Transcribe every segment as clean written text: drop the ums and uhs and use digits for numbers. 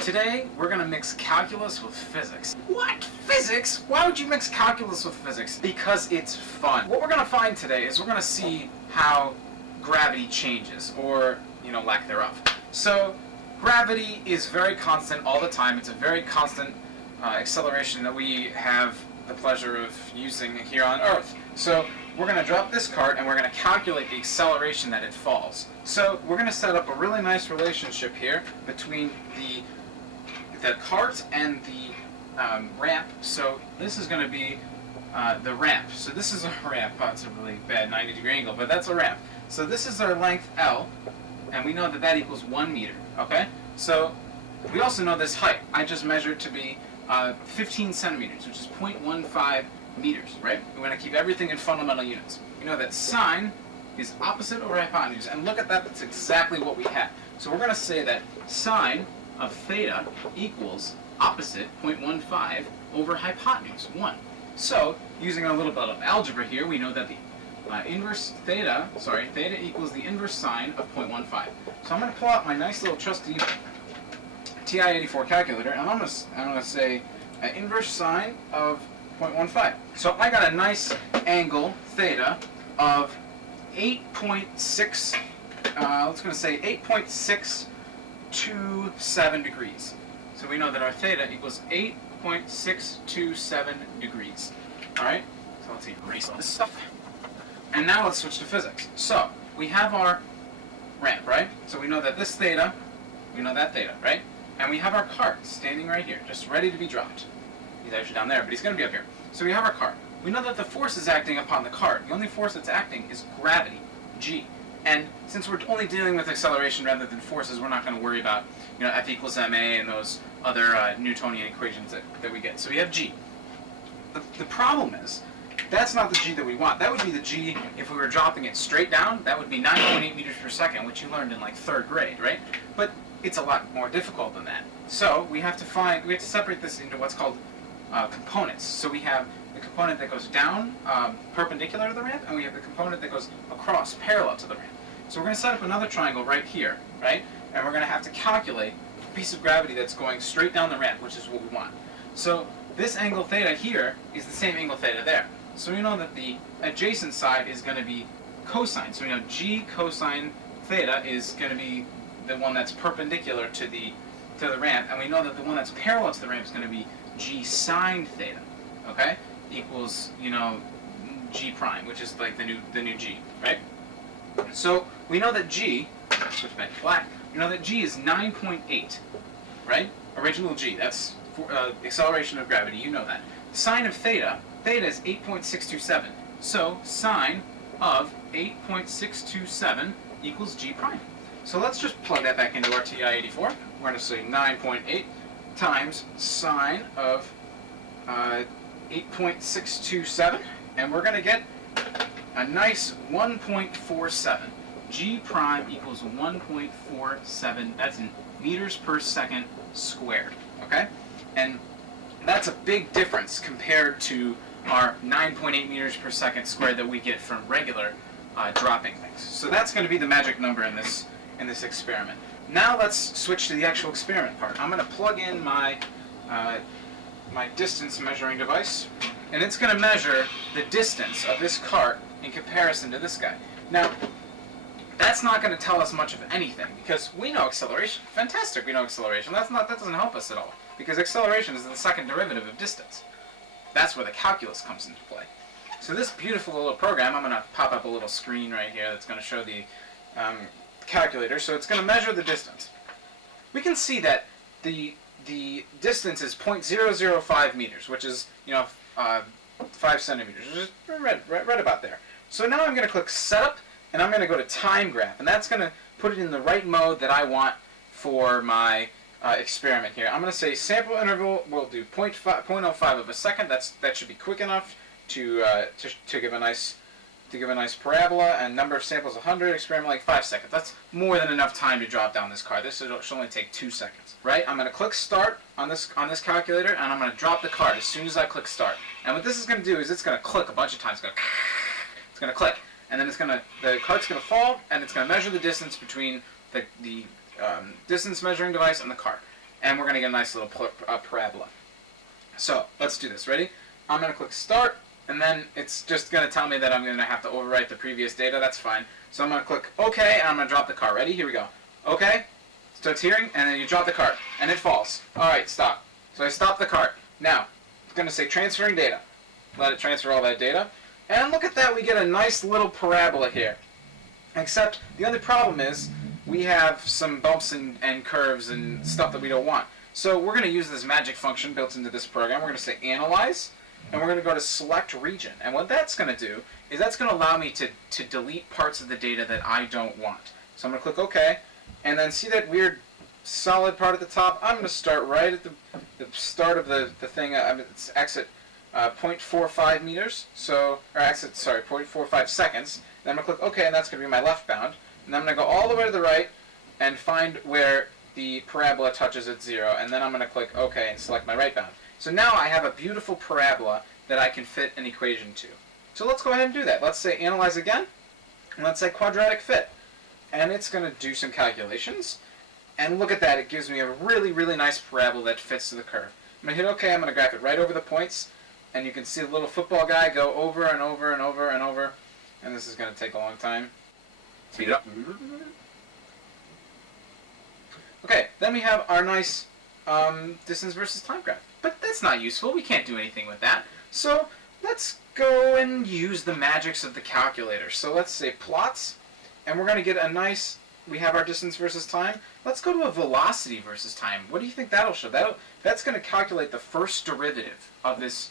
Today, we're going to mix calculus with physics. What? Physics? Why would you mix calculus with physics? Because it's fun. What we're going to find today is we're going to see how gravity changes, or, lack thereof. So, gravity is very constant all the time. It's a very constant acceleration that we have the pleasure of using here on Earth. So, we're going to drop this cart and we're going to calculate the acceleration that it falls. So, we're going to set up a really nice relationship here between the cart and the ramp. So this is going to be the ramp. So this is a ramp. Oh, it's a really bad 90-degree angle, but that's a ramp. So this is our length L, and we know that that equals 1 meter. Okay? So we also know this height. I just measured to be 15 centimeters, which is 0.15 meters, right? We're going to keep everything in fundamental units. We know that sine is opposite over hypotenuse, and look at that, that's exactly what we have. So we're going to say that sine of theta equals opposite 0.15 over hypotenuse 1. So, using a little bit of algebra here, we know that the theta equals the inverse sine of 0.15. So I'm going to pull out my nice little trusty TI-84 calculator, and I'm going to say inverse sine of 0.15. So I got a nice angle theta of 8.6. Let's going to say 8.627 degrees. So we know that our theta equals 8.627 degrees. Alright? So let's erase all this stuff. And now let's switch to physics. So, we have our ramp, right? So we know that this theta, we know that theta, right? And we have our cart standing right here, just ready to be dropped. He's actually down there, but he's going to be up here. So we have our cart. We know that the force is acting upon the cart. The only force that's acting is gravity, G. And since we're only dealing with acceleration rather than forces, we're not going to worry about, F equals ma and those other Newtonian equations that we get. So we have G. The problem is, that's not the G that we want. That would be the G if we were dropping it straight down. That would be 9.8 meters per second, which you learned in like 3rd grade, right? But it's a lot more difficult than that. So we have to separate this into what's called components. So we have the component that goes down perpendicular to the ramp, and we have the component that goes across parallel to the ramp. So we're going to set up another triangle right here, right? And we're going to have to calculate the piece of gravity that's going straight down the ramp, which is what we want. So this angle theta here is the same angle theta there. So we know that the adjacent side is going to be cosine. So we know G cosine theta is going to be the one that's perpendicular to the ramp, and we know that the one that's parallel to the ramp is going to be G sine theta. Okay? Equals, G prime, which is like the new G, right? So we know that G, switch back to black, we know that G is 9.8, right? Original G, that's acceleration of gravity, you know that. Sine of theta is 8.627. So sine of 8.627 equals G prime. So let's just plug that back into our TI-84. We're going to say 9.8 times sine of 8.627, and we're going to get a nice 1.47. G prime equals 1.47. That's in meters per second squared. Okay? And that's a big difference compared to our 9.8 meters per second squared that we get from regular dropping things. So that's going to be the magic number in this experiment. Now let's switch to the actual experiment part. I'm going to plug in my my distance measuring device, and it's going to measure the distance of this cart in comparison to this guy. Now, that's not going to tell us much of anything, because we know acceleration. Fantastic, we know acceleration. That doesn't help us at all, because acceleration is the second derivative of distance. That's where the calculus comes into play. So this beautiful little program, I'm going to pop up a little screen right here that's going to show the calculator. So it's going to measure the distance. We can see that the distance is 0.005 meters, which is 5 centimeters, just right about there. So now I'm going to click Setup, and I'm going to go to Time Graph, and that's going to put it in the right mode that I want for my experiment here. I'm going to say sample interval. We'll do 0.05 of a second. That should be quick enough to give a nice parabola, and number of samples 100. Experiment like 5 seconds. That's more than enough time to drop down this cart. This should only take 2 seconds. Right? I'm going to click Start on this calculator, and I'm going to drop the cart as soon as I click Start. And what this is going to do is it's going to click a bunch of times. It's going to click, and then the cart's going to fall, and it's going to measure the distance between the distance measuring device and the cart. and we're going to get a nice little parabola. So let's do this. Ready? I'm going to click Start, and then it's just going to tell me that I'm going to have to overwrite the previous data. That's fine. So I'm going to click OK, and I'm going to drop the cart. Ready? Here we go. OK. Starts hearing, and then you drop the cart, and it falls. All right, stop. So I stop the cart. Now, it's going to say transferring data. Let it transfer all that data. And look at that, we get a nice little parabola here. Except the only problem is we have some bumps and curves and stuff that we don't want. So we're going to use this magic function built into this program. We're going to say Analyze, and we're going to go to Select Region. And what that's going to do is that's going to allow me to delete parts of the data that I don't want. So I'm going to click OK, and then see that weird solid part at the top? I'm going to start right at the start of the thing. It's exit 0.45 meters, so, or exit, sorry, 0.45 seconds. Then I'm going to click OK, and that's going to be my left bound. And then I'm going to go all the way to the right and find where the parabola touches at 0. And then I'm going to click OK and select my right bound. So now I have a beautiful parabola that I can fit an equation to. So let's go ahead and do that. Let's say Analyze again, and let's say Quadratic Fit. And it's going to do some calculations. And look at that, it gives me a really, really nice parabola that fits to the curve. I'm going to hit OK, I'm going to graph it right over the points, and you can see the little football guy go over and over and over and over, and this is going to take a long time. Speed it up. Okay, then we have our nice distance versus time graph. But that's not useful, we can't do anything with that. So let's go and use the magics of the calculator. So let's say plots, and we're going to get a nice, we have our distance versus time. Let's go to a velocity versus time. What do you think that'll show? That's going to calculate the first derivative of this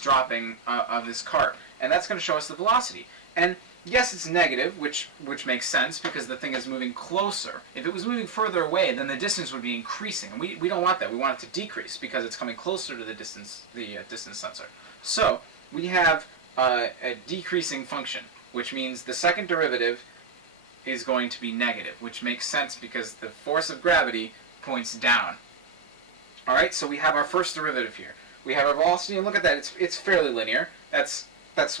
dropping of this cart, and that's going to show us the velocity. And yes, it's negative, which makes sense because the thing is moving closer. If it was moving further away, then the distance would be increasing, and we don't want that. We want it to decrease because it's coming closer to the distance sensor. So we have a decreasing function, which means the second derivative is going to be negative, which makes sense because the force of gravity points down. Alright, so we have our first derivative here. We have our velocity, and look at that, it's fairly linear. That's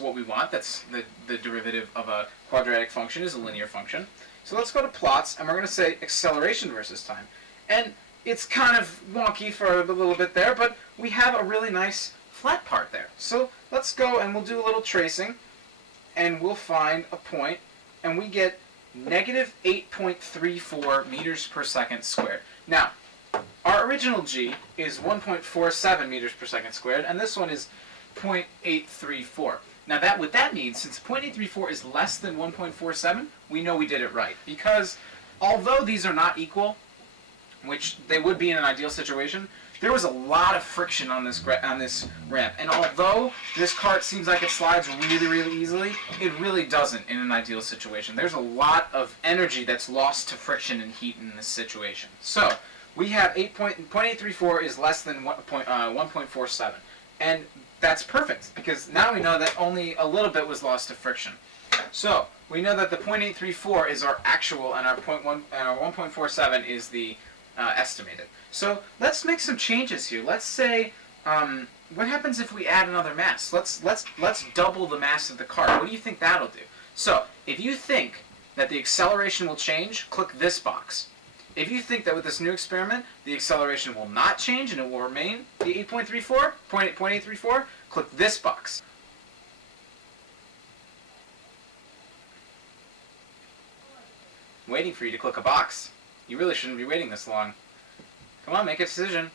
what we want. That's the derivative of a quadratic function is a linear function. So let's go to plots, and we're going to say acceleration versus time. And it's kind of wonky for a little bit there, but we have a really nice flat part there. So let's go and we'll do a little tracing, and we'll find a point, and we get negative 8.34 meters per second squared. Now, our original g is 1.47 meters per second squared, and this one is 0.834. Now, what that means, since 0.834 is less than 1.47, we know we did it right. Because although these are not equal, which they would be in an ideal situation, there was a lot of friction on this ramp. And although this cart seems like it slides really, really easily, it really doesn't in an ideal situation. There's a lot of energy that's lost to friction and heat in this situation. So we have 0.834 is less than 1.47. And that's perfect, because now we know that only a little bit was lost to friction. So we know that the 0.834 is our actual, and our 1.47 is the estimated. So let's make some changes here. Let's say, what happens if we add another mass? Let's double the mass of the cart. What do you think that'll do? So if you think that the acceleration will change, click this box. If you think that with this new experiment, the acceleration will not change and it will remain the 0.834, click this box. I'm waiting for you to click a box. You really shouldn't be waiting this long. Come on, make a decision.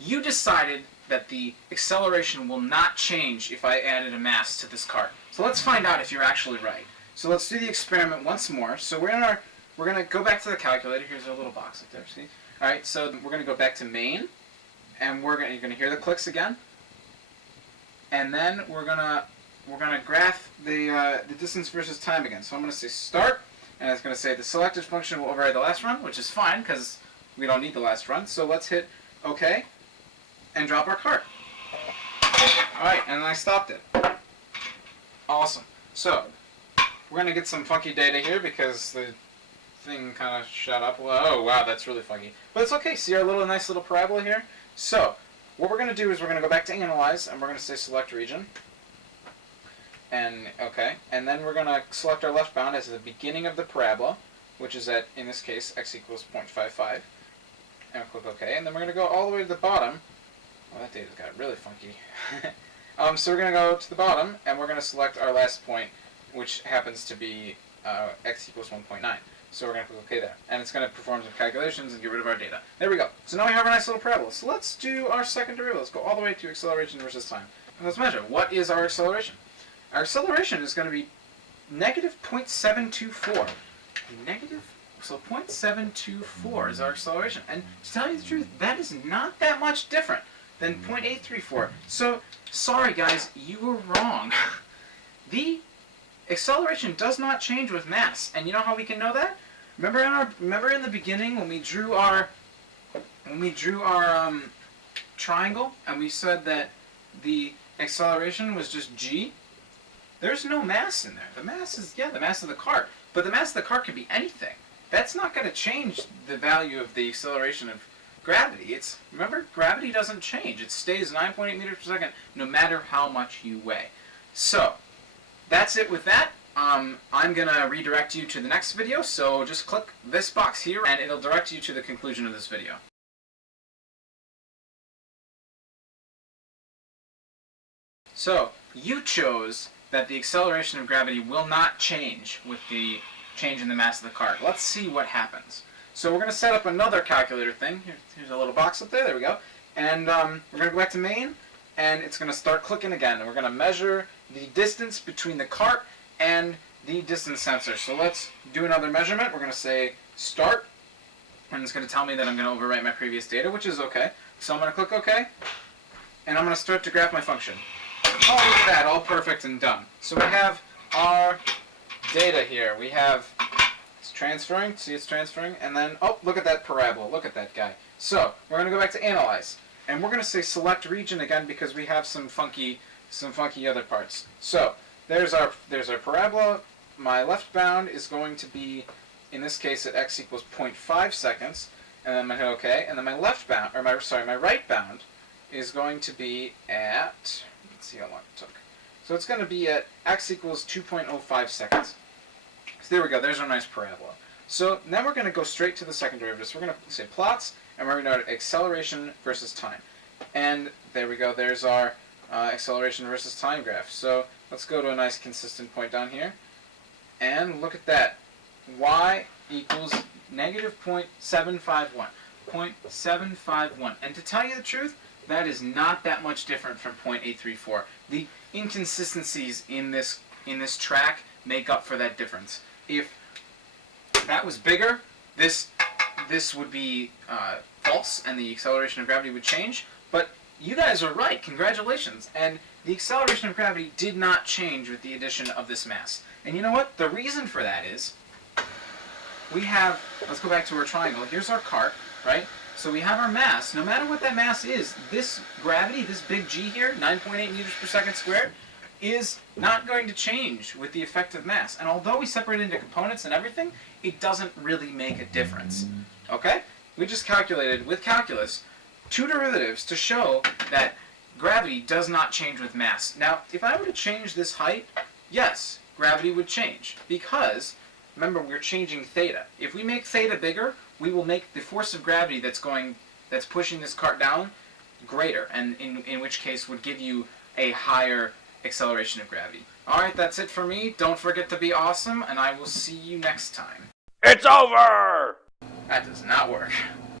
You decided that the acceleration will not change if I added a mass to this cart. So let's find out if you're actually right. So let's do the experiment once more. So we're going to go back to the calculator. Here's our little box right there, see? All right, so we're going to go back to main, and you're going to hear the clicks again. And then we're going to graph the distance versus time again. So I'm going to say start, and it's going to say the selected function will override the last run, which is fine because we don't need the last run. So let's hit OK and drop our cart. All right, and I stopped it. Awesome. So we're going to get some funky data here because the thing kind of shut up. Oh, wow, that's really funky. But it's okay. See our nice little parabola here? So, what we're going to do is we're going to go back to analyze, and we're going to say select region. And, okay. And then we're going to select our left bound as the beginning of the parabola, which is at, in this case, x equals 0.55. And we'll click OK. And then we're going to go all the way to the bottom. Oh, that data's got really funky. So we're going to go to the bottom, and we're going to select our last point, which happens to be x equals 1.9. So we're going to click OK there. And it's going to perform some calculations and get rid of our data. There we go. So now we have our nice little parabola. So let's do our second derivative. Let's go all the way to acceleration versus time. And let's measure. What is our acceleration? Our acceleration is going to be negative 0.724. So 0.724 is our acceleration. And to tell you the truth, that is not that much different than 0.834. So, sorry guys, you were wrong. The acceleration does not change with mass. And you know how we can know that? Remember in the beginning when we drew our triangle and we said that the acceleration was just g? There's no mass in there. The mass is, yeah, the mass of the cart. But the mass of the cart can be anything. That's not going to change the value of the acceleration of gravity. Remember, gravity doesn't change. It stays 9.8 meters per second no matter how much you weigh. So, that's it with that. I'm going to redirect you to the next video, so just click this box here and it'll direct you to the conclusion of this video. So, you chose that the acceleration of gravity will not change with the change in the mass of the cart. Let's see what happens. So we're going to set up another calculator thing. Here's a little box up there. There we go. And we're going to go back to main, and it's going to start clicking again. And we're going to measure the distance between the cart and the distance sensor. So let's do another measurement. We're going to say start, and it's going to tell me that I'm going to overwrite my previous data, which is okay. So I'm going to click OK, and I'm going to start to graph my function. Oh, look at that, all perfect and done. So we have our data here. We have, it's transferring, see it's transferring, and then, oh, look at that parabola, look at that guy. So, we're going to go back to analyze, and we're going to say select region again because we have some funky other parts. So, there's our parabola. My left bound is going to be, in this case, at x equals 0.5 seconds, and then I'm going to hit OK, and then my left bound, or my right bound is going to be at, let's see how long it took. So it's going to be at x equals 2.05 seconds. So there we go, there's our nice parabola. So now we're going to go straight to the second derivative. So we're going to say plots, and we're going to acceleration versus time. And there we go, there's our acceleration versus time graph. So let's go to a nice consistent point down here. And look at that. Y equals negative 0.751. 0.751. And to tell you the truth, that is not that much different from 0.834. The inconsistencies in this track make up for that difference. If that was bigger, this would be false, and the acceleration of gravity would change. But you guys are right. Congratulations. And the acceleration of gravity did not change with the addition of this mass. And you know what? The reason for that is we have. Let's go back to our triangle. Here's our cart, right? So we have our mass. No matter what that mass is, this gravity, this big G here, 9.8 meters per second squared, is not going to change with the effective mass. And although we separate it into components and everything, it doesn't really make a difference. Okay? We just calculated, with calculus, two derivatives to show that gravity does not change with mass. Now, if I were to change this height, yes, gravity would change. Because, remember, we're changing theta. If we make theta bigger, we will make the force of gravity that's pushing this cart down greater, and in which case would give you a higher acceleration of gravity. Alright, that's it for me. Don't forget to be awesome, and I will see you next time. It's over! That does not work.